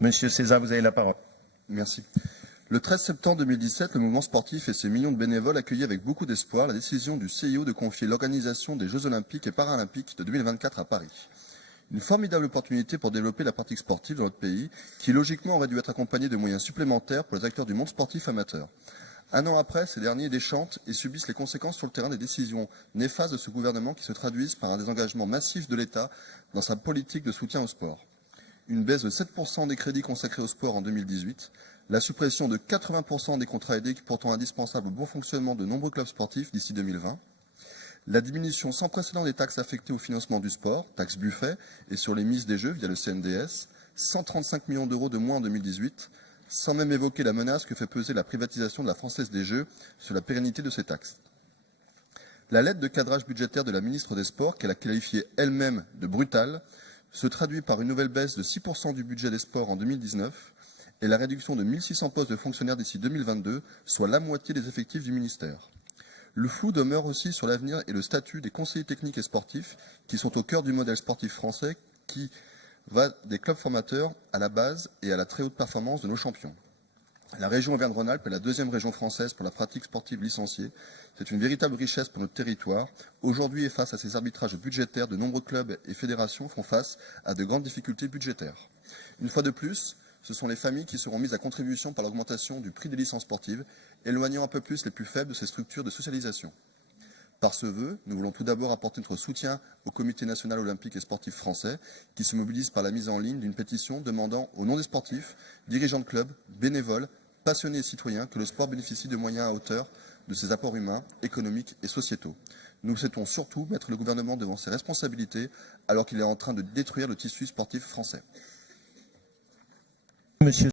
Monsieur César, vous avez la parole. Merci. Le 13 septembre 2017, le mouvement sportif et ses millions de bénévoles accueillis avec beaucoup d'espoir la décision du CIO de confier l'organisation des Jeux Olympiques et Paralympiques de 2024 à Paris. Une formidable opportunité pour développer la pratique sportive dans notre pays, qui logiquement aurait dû être accompagnée de moyens supplémentaires pour les acteurs du monde sportif amateur. Un an après, ces derniers déchantent et subissent les conséquences sur le terrain des décisions néfastes de ce gouvernement qui se traduisent par un désengagement massif de l'État dans sa politique de soutien au sport. Une baisse de 7% des crédits consacrés au sport en 2018, la suppression de 80% des contrats aidés pourtant indispensables au bon fonctionnement de nombreux clubs sportifs d'ici 2020, la diminution sans précédent des taxes affectées au financement du sport, taxes Buffet, et sur les mises des Jeux via le CNDS, 135 millions d'euros de moins en 2018, sans même évoquer la menace que fait peser la privatisation de la Française des Jeux sur la pérennité de ces taxes. La lettre de cadrage budgétaire de la ministre des Sports, qu'elle a qualifiée elle-même de brutale, se traduit par une nouvelle baisse de 6% du budget des sports en 2019 et la réduction de 1600 postes de fonctionnaires d'ici 2022, soit la moitié des effectifs du ministère. Le flou demeure aussi sur l'avenir et le statut des conseillers techniques et sportifs qui sont au cœur du modèle sportif français qui va des clubs formateurs à la base et à la très haute performance de nos champions. La région Auvergne-Rhône-Alpes est la deuxième région française pour la pratique sportive licenciée. C'est une véritable richesse pour notre territoire. Aujourd'hui, et face à ces arbitrages budgétaires, de nombreux clubs et fédérations font face à de grandes difficultés budgétaires. Une fois de plus, ce sont les familles qui seront mises à contribution par l'augmentation du prix des licences sportives, éloignant un peu plus les plus faibles de ces structures de socialisation. Par ce vœu, nous voulons tout d'abord apporter notre soutien au Comité national olympique et sportif français, qui se mobilise par la mise en ligne d'une pétition demandant, au nom des sportifs, dirigeants de clubs, bénévoles, passionnés et citoyens, que le sport bénéficie de moyens à hauteur de ses apports humains, économiques et sociétaux. Nous souhaitons surtout mettre le gouvernement devant ses responsabilités, alors qu'il est en train de détruire le tissu sportif français. Monsieur